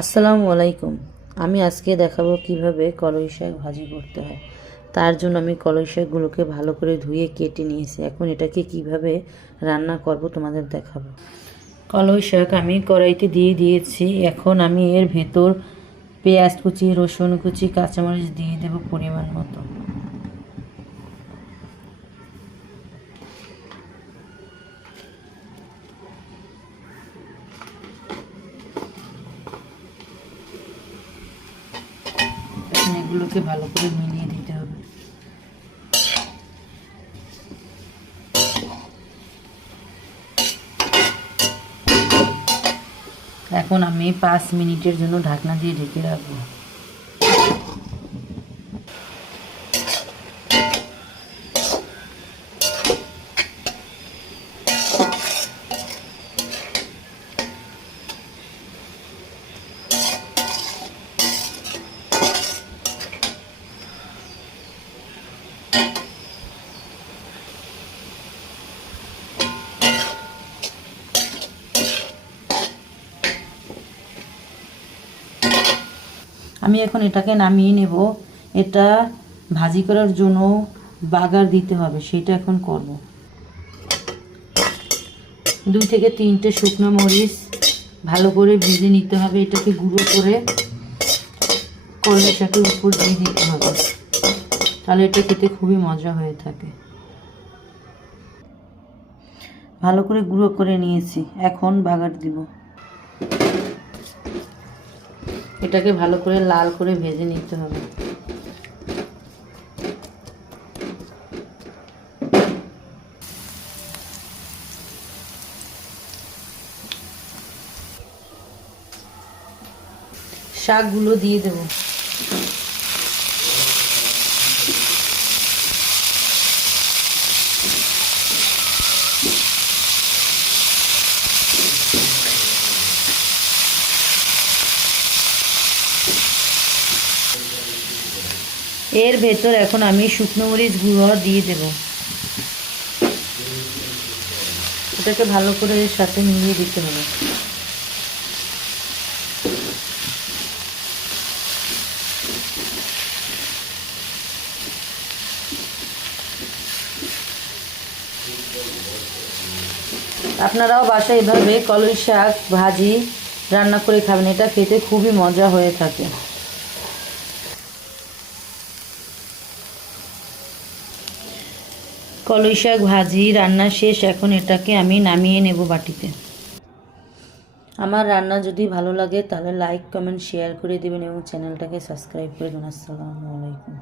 আসসালামু আলাইকুম। আমি আজকে দেখাবো কিভাবে কলই শাক ভাজি করতে হয়। তার জন্য আমি কলই শাকগুলোকে ভালো করে ধুয়ে কেটে নিয়েছি। এখন এটাকে কিভাবে রান্না করব তোমাদের দেখাবো। কলই শাক আমি কড়াইতে দিয়ে দিয়েছি। এখন আমি এর ভেতর পেঁয়াজ কুচি, রসুন কুচি, কাঁচামরিচ দিয়ে দেব পরিমাণ মতো। এগুলোকে ভালো করে মিলিয়ে দিতে হবে। এখন আমি 5 মিনিটের জন্য ঢাকনা দিয়ে ঢেকে রাখবো। আমি এখন এটাকে নামিয়ে নেব। এটা ভাজি করার জন্য বাগার দিতে হবে, সেটা এখন করব। 2 থেকে 3টে শুকনো মরিচ ভালো করে ভেজে নিতে হবে। এটাকে গুঁড়ো করে কলই শাকের উপর দিয়ে দিতে হবে, তাহলে এটা খেতে খুবই মজা হয়ে থাকে। ভালো করে গুঁড়ো করে নিয়েছি, এখন বাগার দিব। এটাকে ভালো করে লাল করে ভেজে নিতে হবে। শাকগুলো দিয়ে দেব। এর ভেতর এখন আমি শুকনো মরিচ গুঁড়ো দিয়ে দেব। এটাকে ভালো করে এর সাথে মিলিয়ে দিতে হবে। আপনারাও বাসায় এভাবে কলই শাক ভাজি রান্না করে খাবেন, এটা খেতে খুবই মজা হয়ে থাকে। কলই শাক ভাজি রান্না শেষ। এখন এটাকে আমি নামিয়ে নেব বাটিতে। আমার রান্না যদি ভালো লাগে তাহলে লাইক, কমেন্ট, শেয়ার করে দেবেন এবং চ্যানেলটাকে সাবস্ক্রাইব করে দেবেন। আসসালামু আলাইকুম।